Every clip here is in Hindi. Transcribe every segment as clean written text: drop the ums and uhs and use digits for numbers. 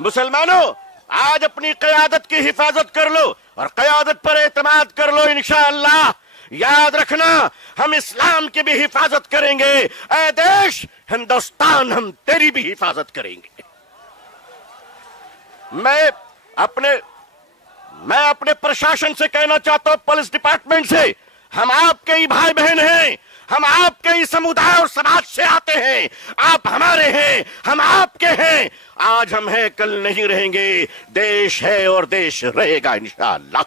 मुसलमानों, आज अपनी क़यादत की हिफाजत कर लो और क़यादत पर एतमाद कर लो। इंशाअल्लाह याद रखना, हम इस्लाम की भी हिफाजत करेंगे। ऐ देश हिंदुस्तान, हम तेरी भी हिफाजत करेंगे। मैं अपने प्रशासन से कहना चाहता हूं, पुलिस डिपार्टमेंट से, हम आपके ही भाई बहन हैं, हम आपके ही समुदाय और समाज से आते हैं। आप हमारे हैं, हम आपके हैं। आज हम हैं, कल नहीं रहेंगे। देश है और देश रहेगा इंशाअल्लाह।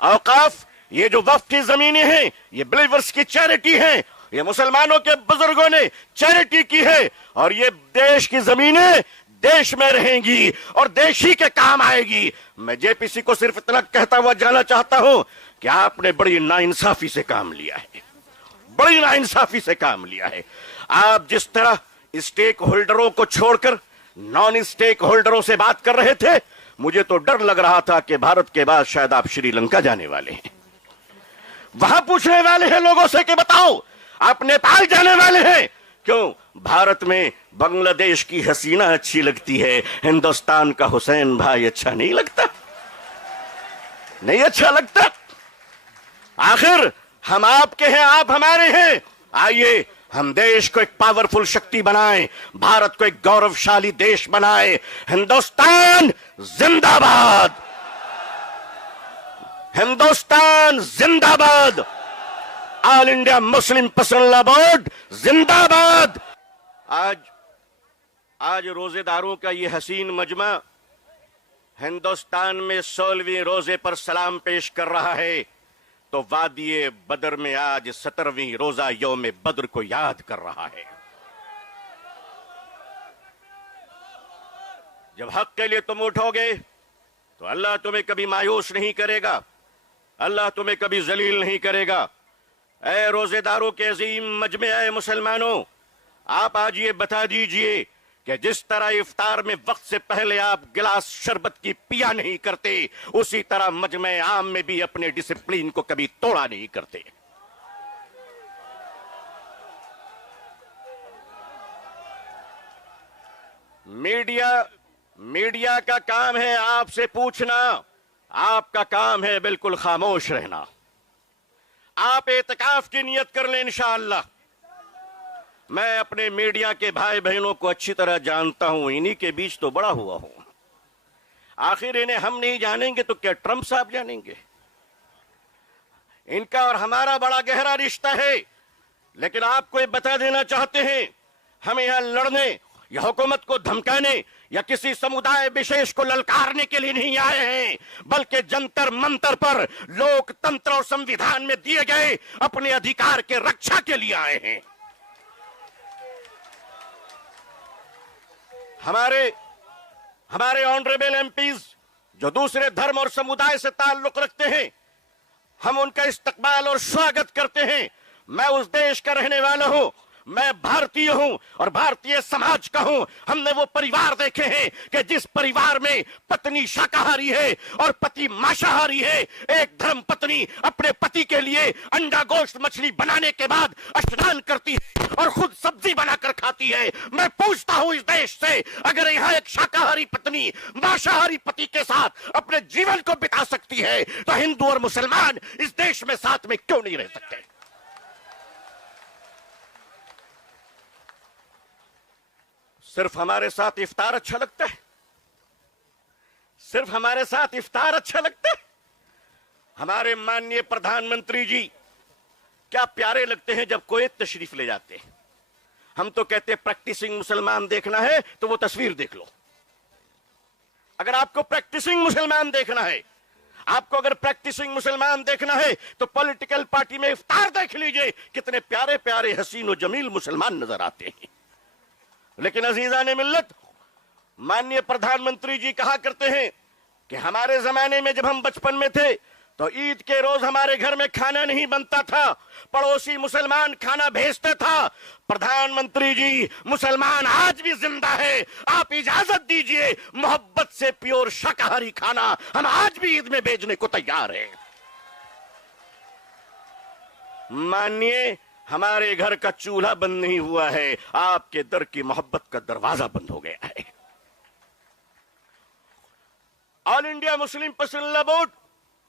औकाफ, ये जो वक्फ की जमीनें हैं, ये बिलीवर्स की चैरिटी है, ये मुसलमानों के बुजुर्गों ने चैरिटी की है, और ये देश की जमीनें देश में रहेंगी और देश ही के काम आएगी। मैं जेपीसी को सिर्फ इतना कहता हुआ जाना चाहता हूं कि आपने बड़ी नाइंसाफी से काम लिया है, बड़ी नाइंसाफी से काम लिया है। आप जिस तरह स्टेक होल्डरों को छोड़कर नॉन स्टेक होल्डरों से बात कर रहे थे, मुझे तो डर लग रहा था कि भारत के बाद शायद आप श्रीलंका जाने वाले हैं। वहां पूछने वाले हैं लोगों से कि बताओ आप नेपाल जाने वाले हैं क्यों? भारत में बांग्लादेश की हसीना अच्छी लगती है, हिंदुस्तान का हुसैन भाई अच्छा नहीं लगता? नहीं अच्छा लगता? आखिर हम आपके हैं, आप हमारे हैं। आइए हम देश को एक पावरफुल शक्ति बनाएं, भारत को एक गौरवशाली देश बनाएं। हिंदुस्तान जिंदाबाद, हिंदुस्तान जिंदाबाद, all India Muslim personal law board जिंदाबाद। आज रोजेदारों का ये हसीन मजमा हिंदुस्तान में 16वीं रोजे पर सलाम पेश कर रहा है, तो वादिये बदर में आज 17वीं रोजा यौम बद्र को याद कर रहा है। जब हक के लिए तुम उठोगे तो अल्लाह तुम्हें कभी मायूस नहीं करेगा, अल्लाह तुम्हें कभी जलील नहीं करेगा। ऐ रोजेदारों के अजीम मजमे, ऐ मुसलमानों, आप आज ये बता दीजिए कि जिस तरह इफ्तार में वक्त से पहले आप गिलास शरबत की पिया नहीं करते, उसी तरह मजमे आम में भी अपने डिसिप्लिन को कभी तोड़ा नहीं करते। मीडिया का काम है आपसे पूछना, आपका काम है बिल्कुल खामोश रहना। आप एतकाफ की नियत कर लें इंशाअल्लाह। मैं अपने मीडिया के भाई बहनों को अच्छी तरह जानता हूं, इन्हीं के बीच तो बड़ा हुआ हूं। आखिर इन्हें हम नहीं जानेंगे तो क्या ट्रंप साहब जानेंगे? इनका और हमारा बड़ा गहरा रिश्ता है। लेकिन आपको ये बता देना चाहते हैं, हम यहां लड़ने या हुकूमत को धमकाने या किसी समुदाय विशेष को ललकारने के लिए नहीं आए हैं, बल्कि जंतर मंतर पर लोकतंत्र और संविधान में दिए गए अपने अधिकार के रक्षा के लिए आए हैं। हमारे ऑनरेबल एमपीज जो दूसरे धर्म और समुदाय से ताल्लुक रखते हैं, हम उनका इस्तकबाल और स्वागत करते हैं। मैं उस देश का रहने वाला हूं, मैं भारतीय हूं और भारतीय समाज का हूं। हमने वो परिवार देखे हैं कि जिस परिवार में पत्नी शाकाहारी है और पति मांसाहारी है। एक धर्म पत्नी अपने पति के लिए अंडा गोश्त मछली बनाने के बाद स्नान करती है और खुद सब्जी बनाकर खाती है। मैं पूछता हूं इस देश से, अगर यहां एक शाकाहारी पत्नी मांसाहारी पति के साथ अपने जीवन को बिता सकती है, तो हिंदू और मुसलमान इस देश में साथ में क्यों नहीं रह सकते? सिर्फ हमारे साथ इफ्तार अच्छा लगता है? सिर्फ हमारे साथ इफ्तार अच्छा लगता है? हमारे माननीय प्रधानमंत्री जी क्या प्यारे लगते हैं जब कुवैत तशरीफ ले जाते हैं। हम तो कहते हैं प्रैक्टिसिंग मुसलमान देखना है तो वो तस्वीर देख लो। अगर आपको प्रैक्टिसिंग मुसलमान देखना है, आपको अगर प्रैक्टिसिंग मुसलमान देखना है तो पॉलिटिकल पार्टी में इफ्तार देख लीजिए, कितने प्यारे प्यारे हसीन और जमील मुसलमान नजर आते हैं। लेकिन अजीजान मिल्लत, माननीय प्रधानमंत्री जी कहा करते हैं कि हमारे जमाने में जब हम बचपन में थे तो ईद के रोज हमारे घर में खाना नहीं बनता था, पड़ोसी मुसलमान खाना भेजता था। प्रधानमंत्री जी, मुसलमान आज भी जिंदा है, आप इजाजत दीजिए, मोहब्बत से प्योर शाकाहारी खाना हम आज भी ईद में भेजने को तैयार हैं। मानिए, हमारे घर का चूल्हा बंद नहीं हुआ है, आपके दर की मोहब्बत का दरवाजा बंद हो गया है। इंडिया मुस्लिम पर्सनल बोर्ड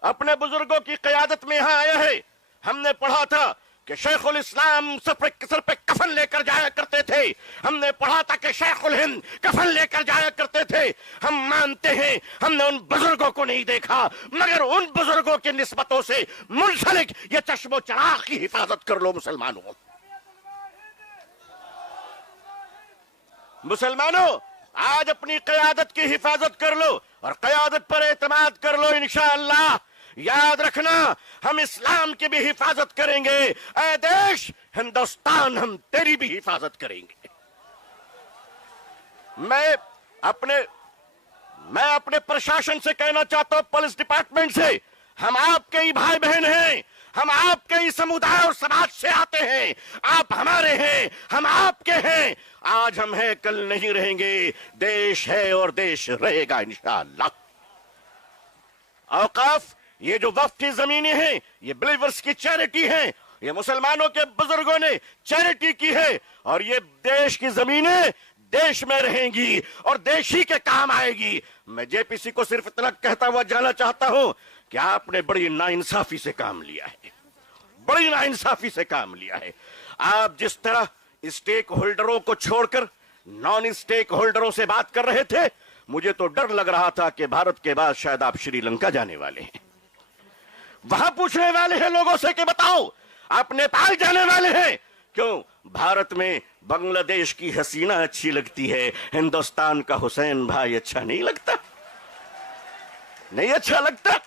अपने बुजुर्गों की क़यादत में यहां आया है। हमने पढ़ा था कि शेखुल इस्लाम सर पे कफन लेकर जाया करते थे। हमने पढ़ा था कि शेखुल हिंद कफन लेकर जाया करते थे। हम मानते हैं हमने उन बुजुर्गों को नहीं देखा, मगर उन बुजुर्गों की निस्बतों से मुंसलिक ये चश्मो चराग की हिफाजत कर लो मुसलमानों। मुसलमानों, आज अपनी क़यादत की हिफाजत कर लो और क़यादत पर एतमाद कर लो। इंशाअल्लाह याद रखना, हम इस्लाम की भी हिफाजत करेंगे। ऐ देश हिंदुस्तान, हम तेरी भी हिफाजत करेंगे। मैं अपने प्रशासन से कहना चाहता हूं, पुलिस डिपार्टमेंट से, हम आपके ही भाई बहन हैं, हम आपके ही समुदाय और समाज से आते हैं। आप हमारे हैं, हम आपके हैं। आज हम हैं, कल नहीं रहेंगे। देश है और देश रहेगा इंशाअल्लाह। औकाफ, ये जो वक्फ की जमीनें हैं, ये बिलीवर्स की चैरिटी हैं। ये मुसलमानों के बुजुर्गों ने चैरिटी की है और ये देश की जमीनें देश में रहेंगी और देश ही के काम आएगी। मैं जेपीसी को सिर्फ इतना कहता हुआ जाना चाहता हूं कि आपने बड़ी नाइंसाफी से काम लिया है, बड़ी नाइंसाफी से काम लिया है। आप जिस तरह स्टेक होल्डरों को छोड़कर नॉन स्टेक होल्डरों से बात कर रहे थे, मुझे तो डर लग रहा था कि भारत के बाद शायद आप श्रीलंका जाने वाले हैं। वहां पूछने वाले हैं लोगों से कि बताओ आप नेपाल जाने वाले हैं क्यों? भारत में बांग्लादेश की हसीना अच्छी लगती है, हिंदुस्तान का हुसैन भाई अच्छा नहीं लगता? नहीं अच्छा लगता?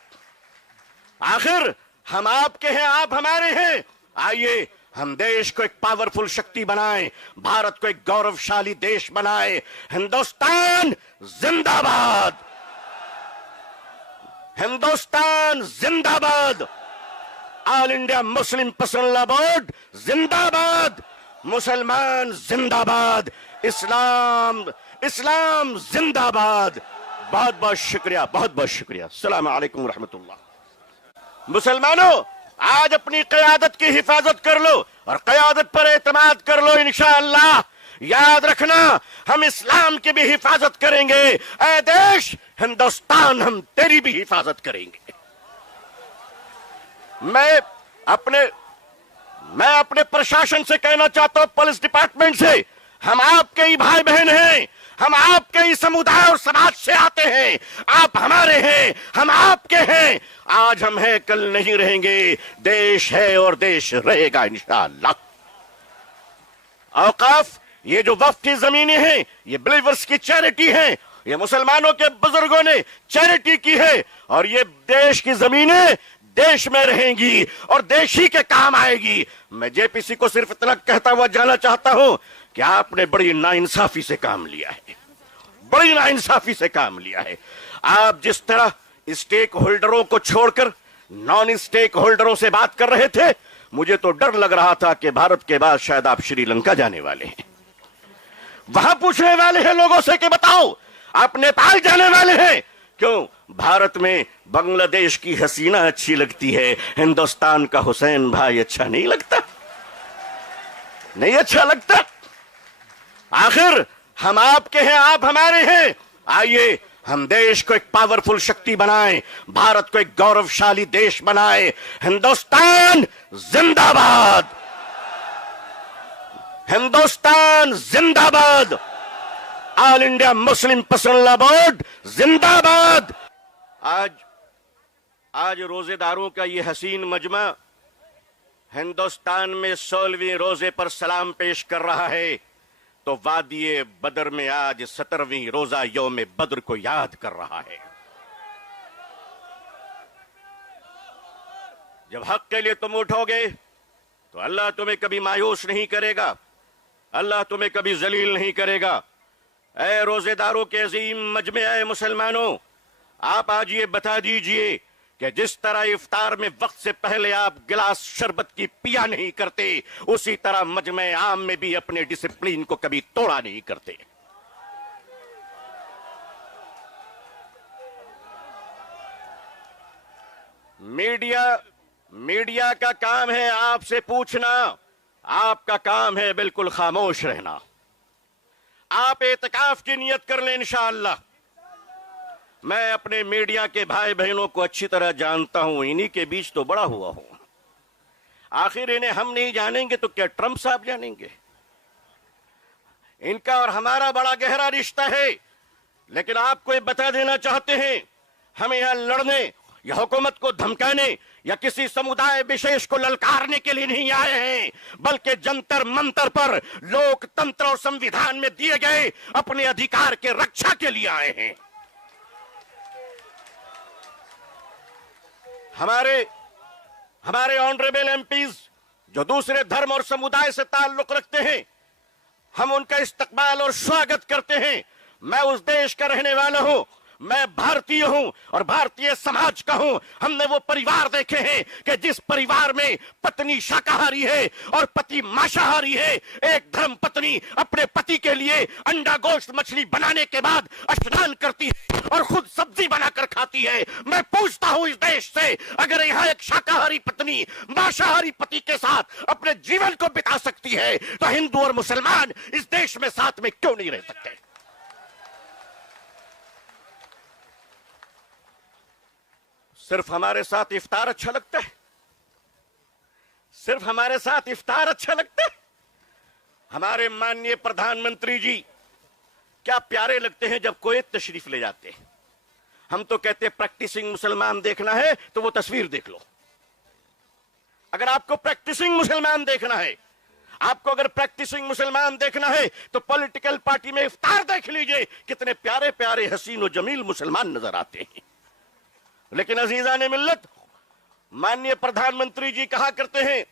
आखिर हम आपके हैं, आप हमारे हैं। आइए हम देश को एक पावरफुल शक्ति बनाएं, भारत को एक गौरवशाली देश बनाएं। हिंदुस्तान जिंदाबाद, हिंदुस्तान जिंदाबाद, all India Muslim personal board जिंदाबाद, मुसलमान जिंदाबाद, इस्लाम इस्लाम जिंदाबाद। बहुत बहुत शुक्रिया, बहुत बहुत शुक्रिया। अस्सलाम वालेकुम रहमतुल्लाह। मुसलमानों, आज अपनी क़यादत की हिफाजत कर लो और क़यादत पर एतमाद कर लो इंशाअल्लाह। याद रखना, हम इस्लाम की भी हिफाजत करेंगे। ऐ देश हिंदुस्तान, हम तेरी भी हिफाजत करेंगे। मैं अपने प्रशासन से कहना चाहता हूं, पुलिस डिपार्टमेंट से, हम आपके ही भाई बहन हैं, हम आपके ही समुदाय और समाज से आते हैं। आप हमारे हैं, हम आपके हैं। आज हम हैं, कल नहीं रहेंगे। देश है और देश रहेगा इंशाअल्लाह। औकाफ, ये जो वक्फ की जमीनें हैं, ये बिलीवर्स की चैरिटी हैं। ये मुसलमानों के बुजुर्गों ने चैरिटी की है और ये देश की जमीनें देश में रहेंगी और देश ही के काम आएगी। मैं जेपीसी को सिर्फ इतना कहता हुआ जाना चाहता हूं कि आपने बड़ी नाइंसाफी से काम लिया है, बड़ी नाइंसाफी से काम लिया है। आप जिस तरह स्टेक होल्डरों को छोड़कर नॉन स्टेक होल्डरों से बात कर रहे थे, मुझे तो डर लग रहा था कि भारत के बाद शायद आप श्रीलंका जाने वाले हैं। वहां पूछने वाले हैं लोगों से कि बताओ आप नेपाल जाने वाले हैं क्यों? भारत में बांग्लादेश की हसीना अच्छी लगती है, हिंदुस्तान का हुसैन भाई अच्छा नहीं लगता? नहीं अच्छा लगता? आखिर हम आपके हैं, आप हमारे हैं। आइए हम देश को एक पावरफुल शक्ति बनाएं, भारत को एक गौरवशाली देश बनाएं। हिंदुस्तान जिंदाबाद, हिंदुस्तान जिंदाबाद, all India Muslim personal board जिंदाबाद। आज रोजेदारों का ये हसीन मजमा हिंदुस्तान में 16वीं रोजे पर सलाम पेश कर रहा है, तो वादिये बदर में आज 17वीं रोजा यौम बद्र को याद कर रहा है। जब हक के लिए तुम उठोगे तो अल्लाह तुम्हें कभी मायूस नहीं करेगा, अल्लाह तुम्हें कभी जलील नहीं करेगा। ऐ रोजेदारों के अजीम मजमे, ऐ मुसलमानों, आप आज ये बता दीजिए कि जिस तरह इफ्तार में वक्त से पहले आप गिलास शरबत की पिया नहीं करते, उसी तरह मजमे आम में भी अपने डिसिप्लिन को कभी तोड़ा नहीं करते। मीडिया का काम है आपसे पूछना, आपका काम है बिल्कुल खामोश रहना। आप एतकाफ की नियत कर लें इंशाअल्लाह। मैं अपने मीडिया के भाई बहनों को अच्छी तरह जानता हूं, इन्हीं के बीच तो बड़ा हुआ हूं। आखिर इन्हें हम नहीं जानेंगे तो क्या ट्रंप साहब जानेंगे? इनका और हमारा बड़ा गहरा रिश्ता है। लेकिन आपको ये बता देना चाहते हैं, हम यहां लड़ने या हुकूमत को धमकाने या किसी समुदाय विशेष को ललकारने के लिए नहीं आए हैं, बल्कि जंतर मंतर पर लोकतंत्र और संविधान में दिए गए अपने अधिकार के रक्षा के लिए आए हैं। हमारे ऑनरेबल एमपीज जो दूसरे धर्म और समुदाय से ताल्लुक रखते हैं, हम उनका इस्तकबाल और स्वागत करते हैं। मैं उस देश का रहने वाला हूं, मैं भारतीय हूं और भारतीय समाज का हूं। हमने वो परिवार देखे हैं कि जिस परिवार में पत्नी शाकाहारी है और पति मांसाहारी है। एक धर्म पत्नी अपने पति के लिए अंडा गोश्त मछली बनाने के बाद स्नान करती है और खुद सब्जी बनाकर खाती है। मैं पूछता हूं इस देश से, अगर यहां एक शाकाहारी पत्नी मांसाहारी पति के साथ अपने जीवन को बिता सकती है तो हिंदू और मुसलमान इस देश में साथ में क्यों नहीं रह सकते? सिर्फ हमारे साथ इफ्तार अच्छा लगता है? सिर्फ हमारे साथ इफ्तार अच्छा लगता है? हमारे माननीय प्रधानमंत्री जी क्या प्यारे लगते हैं जब कोई तशरीफ ले जाते हैं। हम तो कहते हैं प्रैक्टिसिंग मुसलमान देखना है तो वो तस्वीर देख लो। अगर आपको प्रैक्टिसिंग मुसलमान देखना है, आपको अगर प्रैक्टिसिंग मुसलमान देखना है तो पॉलिटिकल पार्टी में इफ्तार देख लीजिए, कितने प्यारे प्यारे हसीन और जमील मुसलमान नजर आते हैं। लेकिन अजीजान मिल्लत, माननीय प्रधानमंत्री जी कहा करते हैं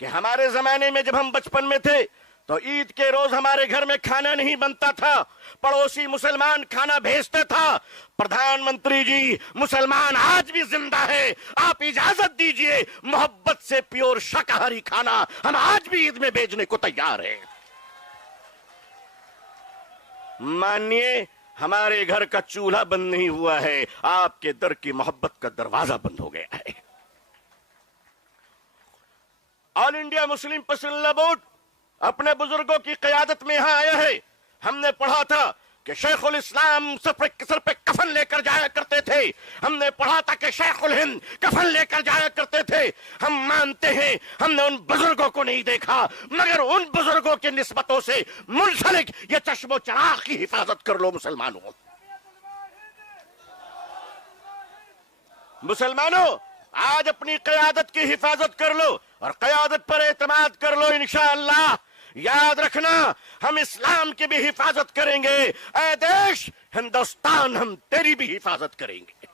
कि हमारे जमाने में जब हम बचपन में थे तो ईद के रोज हमारे घर में खाना नहीं बनता था, पड़ोसी मुसलमान खाना भेजते था। प्रधानमंत्री जी, मुसलमान आज भी जिंदा है, आप इजाजत दीजिए, मोहब्बत से प्योर शाकाहारी खाना हम आज भी ईद में भेजने को तैयार हैं। मानिए, हमारे घर का चूल्हा बंद नहीं हुआ है, आपके दर की मोहब्बत का दरवाजा बंद हो गया है। All India Muslim personal board अपने बुजुर्गों की क़यादत में यहां आया है। हमने पढ़ा था कि शेखुल इस्लाम सर पे कफन लेकर जाया करते थे। हमने पढ़ा था कि शेखुल हिंद कफन लेकर जाया करते थे। हम मानते हैं हमने उन बुजुर्गों को नहीं देखा, मगर उन बुजुर्गों की निस्बतों से मुंसलिक ये चश्मो चराग की हिफाजत कर लो मुसलमानों। मुसलमानों, आज अपनी क़यादत की हिफाजत कर लो और क़यादत पर एतमाद कर लो। इंशाअल्लाह याद रखना, हम इस्लाम की भी हिफाजत करेंगे। ऐ देश हिंदुस्तान, हम तेरी भी हिफाजत करेंगे।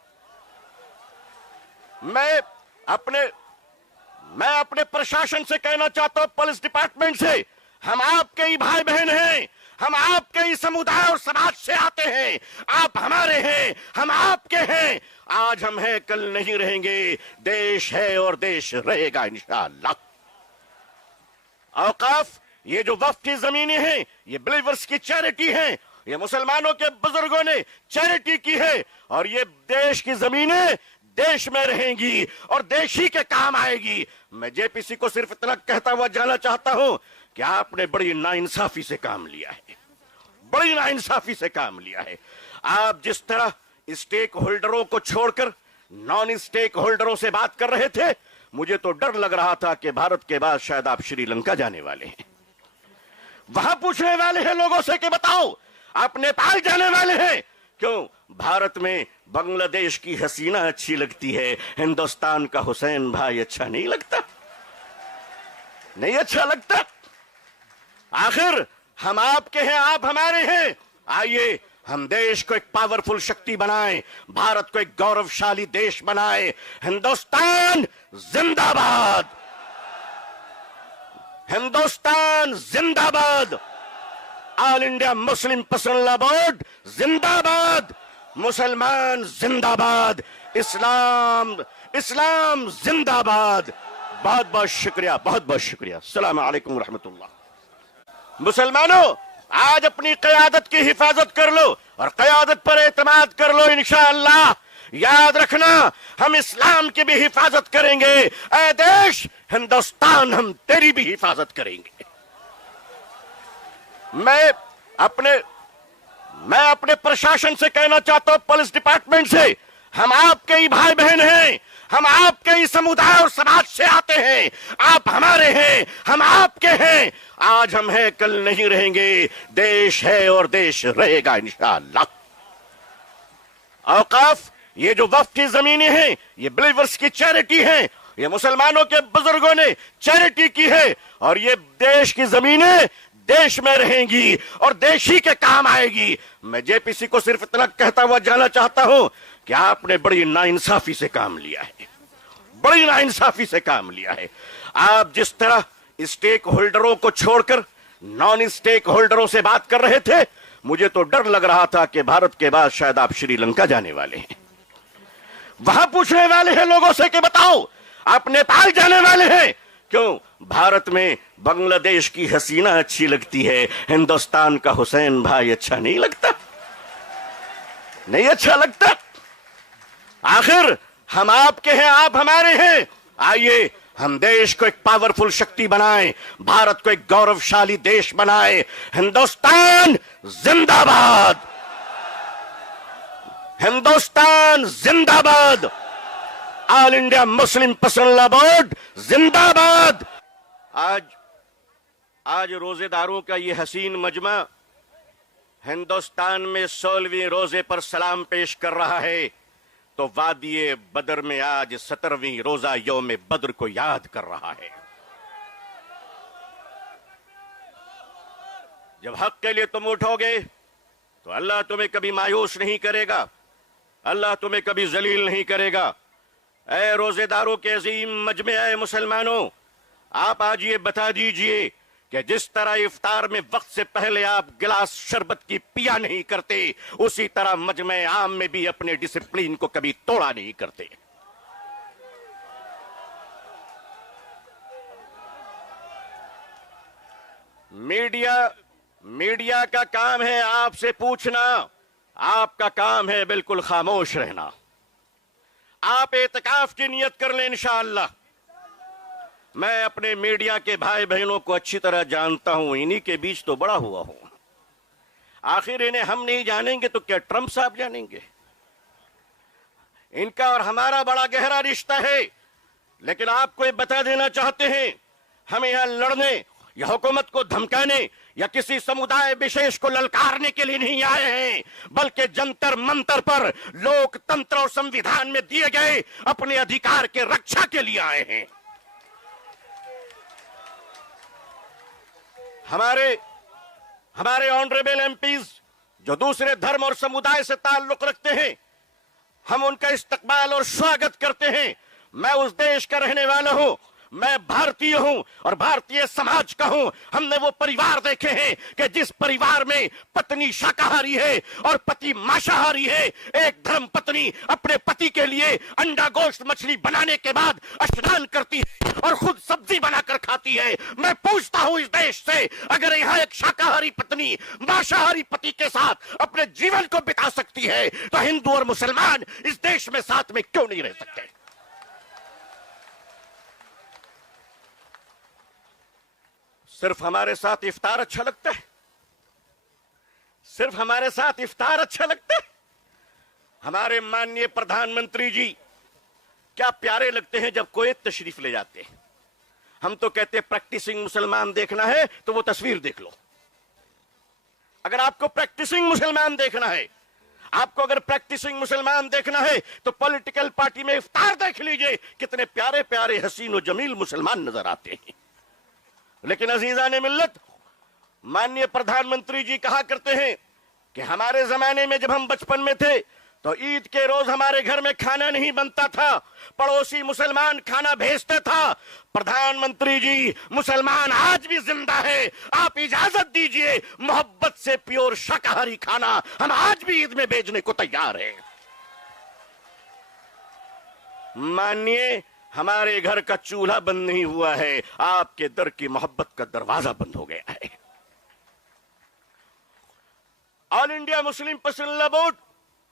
मैं अपने प्रशासन से कहना चाहता हूं, पुलिस डिपार्टमेंट से, हम आपके ही भाई बहन हैं, हम आपके ही समुदाय और समाज से आते हैं। आप हमारे हैं, हम आपके हैं। आज हम हैं, कल नहीं रहेंगे। देश है और देश रहेगा इंशाअल्लाह। औकाफ, ये जो वक्फ की जमीनें हैं, ये बिलीवर्स की चैरिटी हैं। ये मुसलमानों के बुजुर्गों ने चैरिटी की है और ये देश की जमीनें देश में रहेंगी और देश ही के काम आएगी। मैं जेपीसी को सिर्फ इतना कहता हुआ जाना चाहता हूं कि आपने बड़ी नाइंसाफी से काम लिया है, बड़ी नाइंसाफी से काम लिया है। आप जिस तरह स्टेक होल्डरों को छोड़कर नॉन स्टेक होल्डरों से बात कर रहे थे, मुझे तो डर लग रहा था कि भारत के बाद शायद आप श्रीलंका जाने वाले हैं। वहां पूछने वाले हैं लोगों से कि बताओ आप नेपाल जाने वाले हैं क्यों? भारत में बांग्लादेश की हसीना अच्छी लगती है, हिंदुस्तान का हुसैन भाई अच्छा नहीं लगता? नहीं अच्छा लगता? आखिर हम आपके हैं, आप हमारे हैं। आइए हम देश को एक पावरफुल शक्ति बनाएं, भारत को एक गौरवशाली देश बनाएं। हिंदुस्तान जिंदाबाद, हिंदुस्तान जिंदाबाद, all India Muslim personal board जिंदाबाद, मुसलमान जिंदाबाद, इस्लाम इस्लाम जिंदाबाद। बहुत बहुत शुक्रिया, बहुत बहुत शुक्रिया। अस्सलाम वालेकुम रहमतुल्लाह। मुसलमानों, आज अपनी क़यादत की हिफाजत कर लो और क़यादत पर एतमाद कर लो इंशाअल्लाह। याद रखना, हम इस्लाम की भी हिफाजत करेंगे। ऐ देश हिंदुस्तान, हम तेरी भी हिफाजत करेंगे। मैं मैं अपने प्रशासन से कहना चाहता हूं, पुलिस डिपार्टमेंट से, हम आपके ही भाई बहन हैं, हम आपके ही समुदाय और समाज से आते हैं, आप हमारे हैं, हम आपके हैं। आज हम हैं, कल नहीं रहेंगे। देश है और देश रहेगा इंशाअल्लाह। औकाफ, ये जो वक्फ की जमीनें हैं, ये बिलीवर्स की चैरिटी हैं, ये मुसलमानों के बुजुर्गों ने चैरिटी की है, और ये देश की जमीनें देश में रहेंगी और देश ही के काम आएगी। मैं जेपीसी को सिर्फ इतना कहता हुआ जाना चाहता हूं कि आपने बड़ी नाइंसाफी से काम लिया है, बड़ी नाइंसाफी से काम लिया है। आप जिस तरह स्टेक होल्डरों को छोड़कर नॉन स्टेक होल्डरों से बात कर रहे थे, मुझे तो डर लग रहा था कि भारत के बाद शायद आप श्रीलंका जाने वाले हैं। वहां पूछने वाले हैं लोगों से कि बताओ आप नेपाल जाने वाले हैं क्यों? भारत में बांग्लादेश की हसीना अच्छी लगती है, हिंदुस्तान का हुसैन भाई अच्छा नहीं लगता? नहीं अच्छा लगता? आखिर हम आपके हैं, आप हमारे हैं। आइए हम देश को एक पावरफुल शक्ति बनाएं, भारत को एक गौरवशाली देश बनाएं। हिंदुस्तान जिंदाबाद, हिंदुस्तान जिंदाबाद, all India Muslim personal law board जिंदाबाद। आज रोजेदारों का ये हसीन मजमा हिंदुस्तान में 16वीं रोजे पर सलाम पेश कर रहा है, तो वादिये बदर में आज 17वीं रोजा यौम बद्र को याद कर रहा है। जब हक के लिए तुम उठोगे तो अल्लाह तुम्हें कभी मायूस नहीं करेगा, अल्लाह तुम्हें कभी जलील नहीं करेगा। ऐ रोजेदारों के अजीम मजमे, ऐ मुसलमानों, आप आज ये बता दीजिए कि जिस तरह इफ्तार में वक्त से पहले आप गिलास शरबत की पिया नहीं करते, उसी तरह मजमे आम में भी अपने डिसिप्लिन को कभी तोड़ा नहीं करते। मीडिया का काम है आपसे पूछना, आपका काम है बिल्कुल खामोश रहना। आप एतकाफ की नियत कर लें इंशाअल्लाह। मैं अपने मीडिया के भाई बहनों को अच्छी तरह जानता हूं, इन्हीं के बीच तो बड़ा हुआ हूं। आखिर इन्हें हम नहीं जानेंगे तो क्या ट्रंप साहब जानेंगे? इनका और हमारा बड़ा गहरा रिश्ता है। लेकिन आपको ये बता देना चाहते हैं, हम यहां लड़ने या हुकूमत को धमकाने या किसी समुदाय विशेष को ललकारने के लिए नहीं आए हैं, बल्कि जंतर मंतर पर लोकतंत्र और संविधान में दिए गए अपने अधिकार के रक्षा के लिए आए हैं। हमारे ऑनरेबल एमपीज जो दूसरे धर्म और समुदाय से ताल्लुक रखते हैं, हम उनका इस्तकबाल और स्वागत करते हैं। मैं उस देश का रहने वाला हूं, मैं भारतीय हूं और भारतीय समाज का हूं। हमने वो परिवार देखे हैं कि जिस परिवार में पत्नी शाकाहारी है और पति मांसाहारी है, एक धर्म पत्नी अपने पति के लिए अंडा गोश्त मछली बनाने के बाद स्नान करती है और खुद सब्जी बनाकर खाती है। मैं पूछता हूं इस देश से, अगर यहां एक शाकाहारी पत्नी मांसाहारी पति के साथ अपने जीवन को बिता सकती है, तो हिंदू और मुसलमान इस देश में साथ में क्यों नहीं रह सकते? सिर्फ हमारे साथ इफ्तार अच्छा लगता है? सिर्फ हमारे साथ इफ्तार अच्छा लगता है? हमारे माननीय प्रधानमंत्री जी क्या प्यारे लगते हैं जब कोई तशरीफ ले जाते हैं। हम तो कहते हैं प्रैक्टिसिंग मुसलमान देखना है तो वो तस्वीर देख लो। अगर आपको प्रैक्टिसिंग मुसलमान देखना है, आपको अगर प्रैक्टिसिंग मुसलमान देखना है तो पॉलिटिकल पार्टी में इफ्तार देख लीजिए, कितने प्यारे प्यारे हसीन और जमील मुसलमान नजर आते हैं। लेकिन अजीजान मिल्लत, माननीय प्रधानमंत्री जी कहा करते हैं कि हमारे जमाने में जब हम बचपन में थे तो ईद के रोज हमारे घर में खाना नहीं बनता था, पड़ोसी मुसलमान खाना भेजता था। प्रधानमंत्री जी, मुसलमान आज भी जिंदा है, आप इजाजत दीजिए, मोहब्बत से प्योर शाकाहारी खाना हम आज भी ईद में भेजने को तैयार हैं। मानिए, हमारे घर का चूल्हा बंद नहीं हुआ है, आपके दर की मोहब्बत का दरवाजा बंद हो गया है। All India Muslim personal law board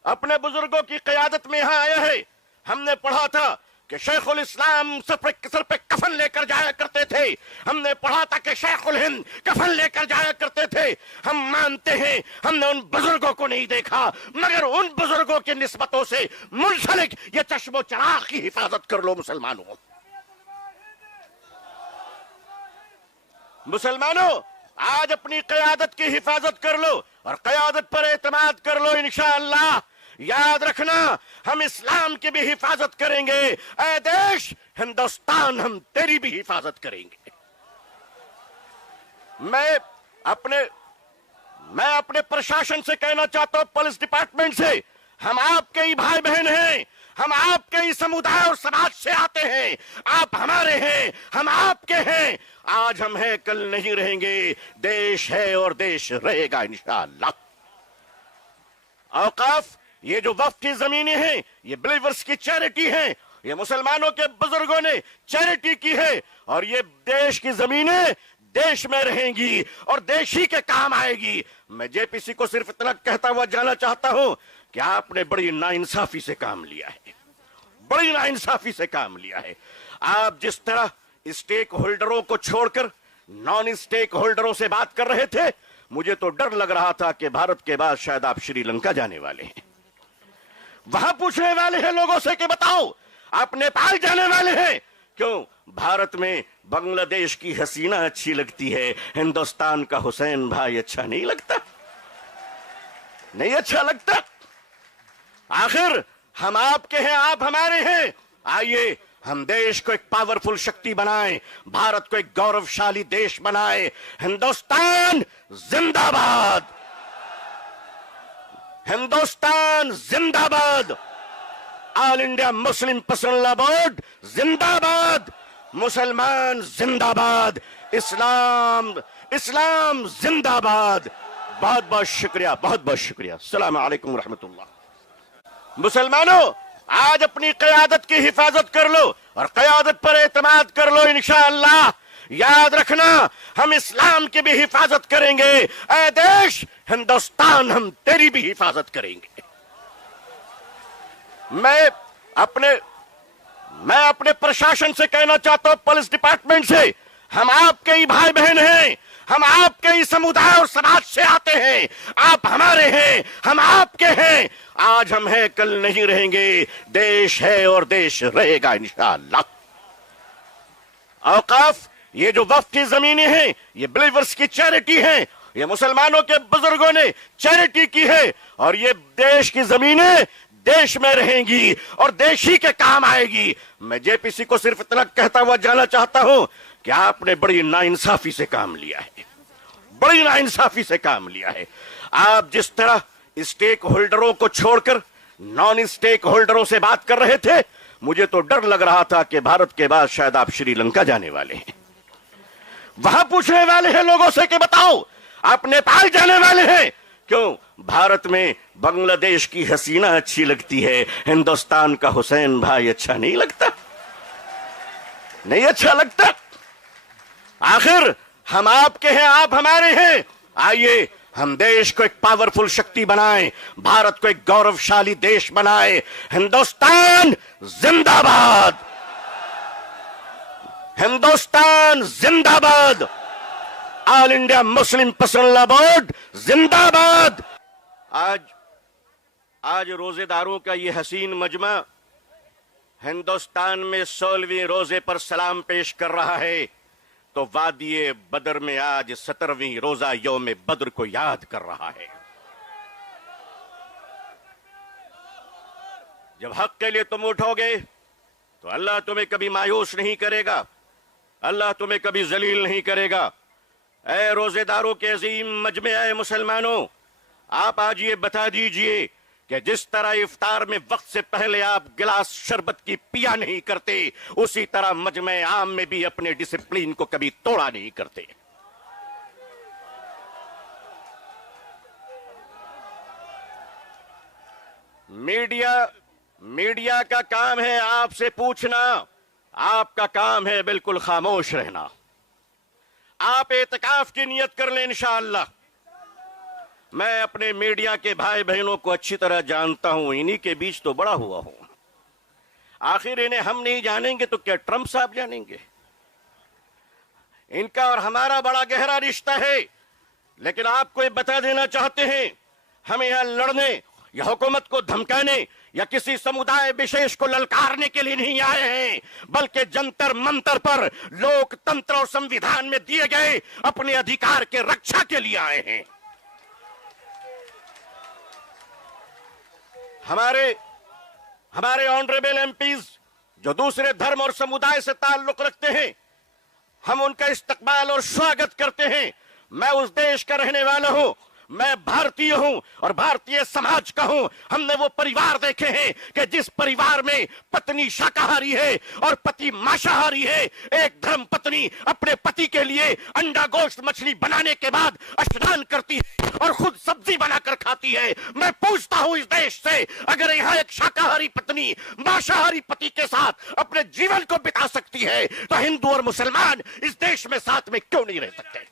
अपने बुजुर्गों की क़यादत में यहां आया है। हमने पढ़ा था कि शेखुल इस्लाम सर पे कफन लेकर जाया करते थे। हमने पढ़ा था कि शेखुल हिंद कफन लेकर जाया करते थे। हम मानते हैं हमने उन बुजुर्गों को नहीं देखा, मगर उन बुजुर्गों की निस्बतों से मुंसलिक ये चश्मो चराग की हिफाजत कर लो मुसलमानों। मुसलमानों, आज अपनी क़यादत की हिफाजत कर लो और क़यादत पर एतमाद कर लो। इंशाअल्लाह याद रखना, हम इस्लाम की भी हिफाजत करेंगे। ऐ देश हिंदुस्तान, हम तेरी भी हिफाजत करेंगे। मैं अपने प्रशासन से कहना चाहता हूं, पुलिस डिपार्टमेंट से, हम आपके ही भाई बहन हैं, हम आपके ही समुदाय और समाज से आते हैं। आप हमारे हैं, हम आपके हैं। आज हम हैं, कल नहीं रहेंगे। देश है और देश रहेगा इंशाअल्लाह। औकाफ, ये जो वक्फ की जमीनें हैं, ये बिलीवर्स की चैरिटी हैं। ये मुसलमानों के बुजुर्गों ने चैरिटी की है और ये देश की जमीनें देश में रहेंगी और देश ही के काम आएगी। मैं जेपीसी को सिर्फ इतना कहता हुआ जाना चाहता हूं कि आपने बड़ी नाइंसाफी से काम लिया है, बड़ी नाइंसाफी से काम लिया है। आप जिस तरह स्टेक होल्डरों को छोड़कर नॉन स्टेक होल्डरों से बात कर रहे थे, मुझे तो डर लग रहा था कि भारत के बाद शायद आप श्रीलंका जाने वाले हैं। वहां पूछने वाले हैं लोगों से कि बताओ आप नेपाल जाने वाले हैं क्यों? भारत में बांग्लादेश की हसीना अच्छी लगती है, हिंदुस्तान का हुसैन भाई अच्छा नहीं लगता? नहीं अच्छा लगता? आखिर हम आपके हैं, आप हमारे हैं। आइए हम देश को एक पावरफुल शक्ति बनाएं, भारत को एक गौरवशाली देश बनाएं। हिंदुस्तान जिंदाबाद, हिंदुस्तान जिंदाबाद, all India Muslim personal law board जिंदाबाद, मुसलमान जिंदाबाद, इस्लाम इस्लाम जिंदाबाद। बहुत बहुत शुक्रिया, बहुत बहुत शुक्रिया। अस्सलाम वालेकुम रहमतुल्लाह। मुसलमानों, आज अपनी क़यादत की हिफाजत कर लो और क़यादत पर एतमाद कर लो इंशाअल्लाह। याद रखना, हम इस्लाम की भी हिफाजत करेंगे। ऐ देश हिंदुस्तान, हम तेरी भी हिफाजत करेंगे। मैं अपने प्रशासन से कहना चाहता हूं, पुलिस डिपार्टमेंट से, हम आपके ही भाई बहन हैं, हम आपके ही समुदाय और समाज से आते हैं। आप हमारे हैं, हम आपके हैं। आज हम हैं, कल नहीं रहेंगे। देश है और देश रहेगा इंशाअल्लाह। औकाफ, ये जो वक्फ की जमीनें हैं, ये बिलीवर्स की चैरिटी हैं। ये मुसलमानों के बुजुर्गों ने चैरिटी की है और ये देश की जमीनें देश में रहेंगी और देश ही के काम आएगी। मैं जेपीसी को सिर्फ इतना कहता हुआ जाना चाहता हूं कि आपने बड़ी नाइंसाफी से काम लिया है, बड़ी नाइंसाफी से काम लिया है। आप जिस तरह स्टेक होल्डरों को छोड़कर नॉन स्टेक होल्डरों से बात कर रहे थे, मुझे तो डर लग रहा था कि भारत के बाद शायद आप श्रीलंका जाने वाले हैं। वहां पूछने वाले हैं लोगों से कि बताओ आप नेपाल जाने वाले हैं क्यों? भारत में बांग्लादेश की हसीना अच्छी लगती है, हिंदुस्तान का हुसैन भाई अच्छा नहीं लगता? नहीं अच्छा लगता? आखिर हम आपके हैं, आप हमारे हैं। आइए हम देश को एक पावरफुल शक्ति बनाएं, भारत को एक गौरवशाली देश बनाएं। हिंदुस्तान जिंदाबाद, हिंदुस्तान जिंदाबाद, all India Muslim personal law board जिंदाबाद। आज रोजेदारों का ये हसीन मजमा हिंदुस्तान में 16वीं रोजे पर सलाम पेश कर रहा है, तो वादिये बदर में आज 17वीं रोजा यौम बद्र को याद कर रहा है। जब हक के लिए तुम उठोगे तो अल्लाह तुम्हें कभी मायूस नहीं करेगा, अल्लाह तुम्हें कभी जलील नहीं करेगा। ऐ रोजेदारों के अजीम मजमे, ऐ मुसलमानों, आप आज ये बता दीजिए कि जिस तरह इफ्तार में वक्त से पहले आप गिलास शरबत की पिया नहीं करते, उसी तरह मजमे आम में भी अपने डिसिप्लिन को कभी तोड़ा नहीं करते। मीडिया का काम है आपसे पूछना, आपका काम है बिल्कुल खामोश रहना। आप एतकाफ की नियत कर लें इंशाअल्लाह। मैं अपने मीडिया के भाई बहनों को अच्छी तरह जानता हूं, इन्हीं के बीच तो बड़ा हुआ हूं। आखिर इन्हें हम नहीं जानेंगे तो क्या ट्रंप साहब जानेंगे? इनका और हमारा बड़ा गहरा रिश्ता है। लेकिन आपको ये बता देना चाहते हैं, हम यहां लड़ने या हुकूमत को धमकाने या किसी समुदाय विशेष को ललकारने के लिए नहीं आए हैं, बल्कि जंतर मंतर पर लोकतंत्र और संविधान में दिए गए अपने अधिकार के रक्षा के लिए आए हैं। हमारे ऑनरेबल एमपीज जो दूसरे धर्म और समुदाय से ताल्लुक रखते हैं, हम उनका इस्तकबाल और स्वागत करते हैं। मैं उस देश का रहने वाला हूं, मैं भारतीय हूं और भारतीय समाज का हूं। हमने वो परिवार देखे हैं कि जिस परिवार में पत्नी शाकाहारी है और पति मांसाहारी है, एक धर्म पत्नी अपने पति के लिए अंडा गोश्त मछली बनाने के बाद स्नान करती है और खुद सब्जी बनाकर खाती है। मैं पूछता हूं इस देश से, अगर यहां एक शाकाहारी पत्नी मांसाहारी पति के साथ अपने जीवन को बिता सकती है, तो हिंदू और मुसलमान इस देश में साथ में क्यों नहीं रह सकते?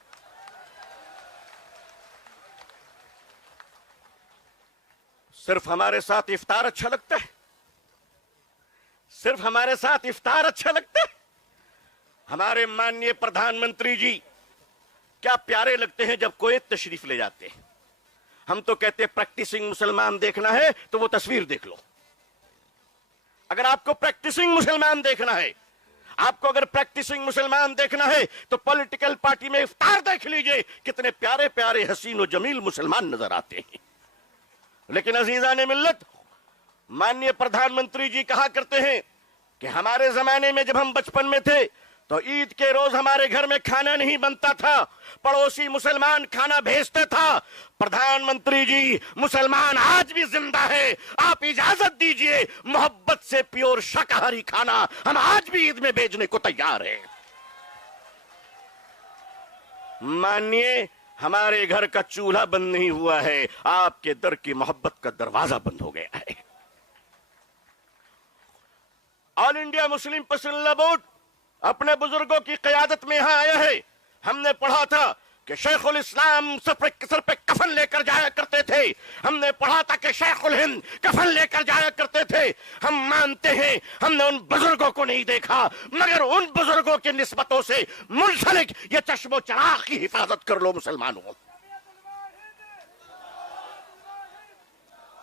सिर्फ हमारे साथ इफ्तार अच्छा लगता है? सिर्फ हमारे साथ इफ्तार अच्छा लगता है? हमारे माननीय प्रधानमंत्री जी क्या प्यारे लगते हैं जब कोई तशरीफ ले जाते हैं। हम तो कहते हैं प्रैक्टिसिंग मुसलमान देखना है तो वो तस्वीर देख लो। अगर आपको प्रैक्टिसिंग मुसलमान देखना है, आपको अगर प्रैक्टिसिंग मुसलमान देखना है तो पॉलिटिकल पार्टी में इफ्तार देख लीजिए, कितने प्यारे प्यारे हसीन और जमील मुसलमान नजर आते हैं। लेकिन अजीजान मिल्लत, माननीय प्रधानमंत्री जी कहा करते हैं कि हमारे जमाने में जब हम बचपन में थे तो ईद के रोज हमारे घर में खाना नहीं बनता था, पड़ोसी मुसलमान खाना भेजते था। प्रधानमंत्री जी, मुसलमान आज भी जिंदा है, आप इजाजत दीजिए, मोहब्बत से प्योर शाकाहारी खाना हम आज भी ईद में भेजने को तैयार हैं। मानिए, हमारे घर का चूल्हा बंद नहीं हुआ है, आपके दर की मोहब्बत का दरवाजा बंद हो गया है। ऑल इंडिया मुस्लिम पसंदीदा बोर्ड अपने बुजुर्गों की क़यादत में यहां आया है। हमने पढ़ा था कि शेखुल इस्लाम सर पे कफन लेकर जाया करते थे। हमने पढ़ा था कि शेखुल हिंद कफन लेकर जाया करते थे। हम मानते हैं हमने उन बुजुर्गों को नहीं देखा, मगर उन बुजुर्गों की निस्बतों से मुंसलिक ये चश्मो चराग की हिफाजत कर लो मुसलमानों।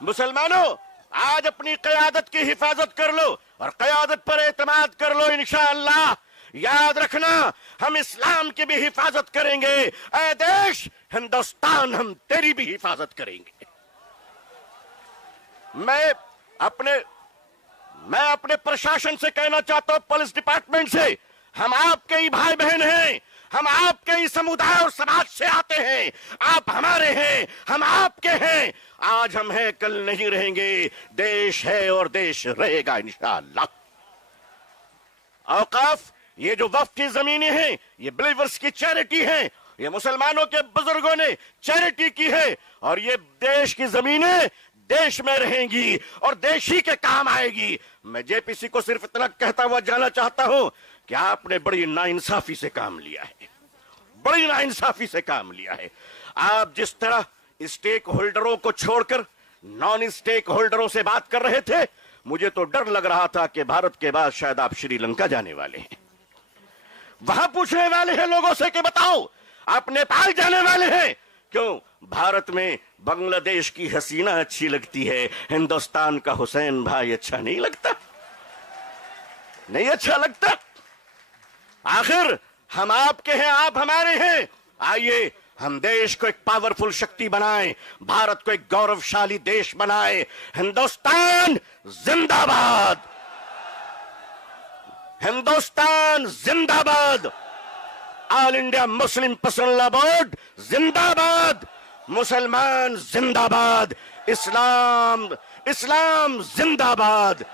मुसलमानों, आज अपनी क़यादत की हिफाजत कर लो और क़यादत पर एतमाद कर लो। इंशाअल्लाह याद रखना, हम इस्लाम की भी हिफाजत करेंगे। ऐ देश हिंदुस्तान, हम तेरी भी हिफाजत करेंगे। मैं अपने प्रशासन से कहना चाहता हूं, पुलिस डिपार्टमेंट से, हम आपके ही भाई बहन हैं, हम आपके ही समुदाय और समाज से आते हैं। आप हमारे हैं, हम आपके हैं। आज हम हैं, कल नहीं रहेंगे। देश है और देश रहेगा इंशाअल्लाह। औकाफ, ये जो वक्फ की जमीनें हैं, ये बिलीवर्स की चैरिटी है, ये मुसलमानों के बुजुर्गों ने चैरिटी की है, और ये देश की जमीनें देश में रहेंगी और देश ही के काम आएगी। मैं जेपीसी को सिर्फ इतना कहता हुआ जाना चाहता हूं कि आपने बड़ी नाइंसाफी से काम लिया है, बड़ी नाइंसाफी से काम लिया है। आप जिस तरह स्टेक होल्डरों को छोड़कर नॉन स्टेक होल्डरों से बात कर रहे थे, मुझे तो डर लग रहा था कि भारत के बाद शायद आप श्रीलंका जाने वाले हैं। वहां पूछने वाले हैं लोगों से कि बताओ आप नेपाल जाने वाले हैं क्यों? भारत में बांग्लादेश की हसीना अच्छी लगती है, हिंदुस्तान का हुसैन भाई अच्छा नहीं लगता? नहीं अच्छा लगता? आखिर हम आपके हैं, आप हमारे हैं। आइए हम देश को एक पावरफुल शक्ति बनाएं, भारत को एक गौरवशाली देश बनाएं। हिंदुस्तान जिंदाबाद, हिंदुस्तान जिंदाबाद, ऑल इंडिया मुस्लिम पसंदीदा बोर्ड जिंदाबाद, मुसलमान जिंदाबाद, इस्लाम इस्लाम जिंदाबाद।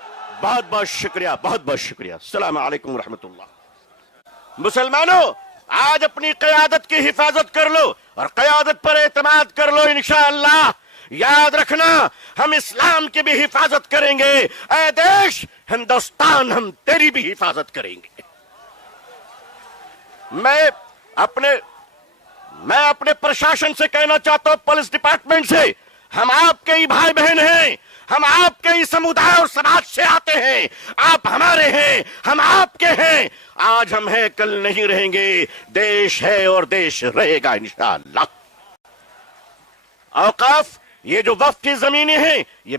बहुत बहुत शुक्रिया, बहुत बहुत शुक्रिया। अस्सलाम वालेकुम रहमतुल्लाह। मुसलमानों, आज अपनी क़यादत की हिफाजत कर लो और क़यादत पर एतमाद कर लो इंशाअल्लाह। याद रखना, हम इस्लाम की भी हिफाजत करेंगे। ऐ देश हिंदुस्तान, हम तेरी भी हिफाजत करेंगे। मैं अपने प्रशासन से कहना चाहता हूं, पुलिस डिपार्टमेंट से, हम आपके ही भाई बहन हैं, हम आपके ही समुदाय और समाज से आते हैं, आप हमारे हैं, हम आपके हैं। आज हम हैं, कल नहीं रहेंगे। देश है और देश रहेगा इंशाअल्लाह। औकाफ, ये जो वक्फ की जमीनें हैं, ये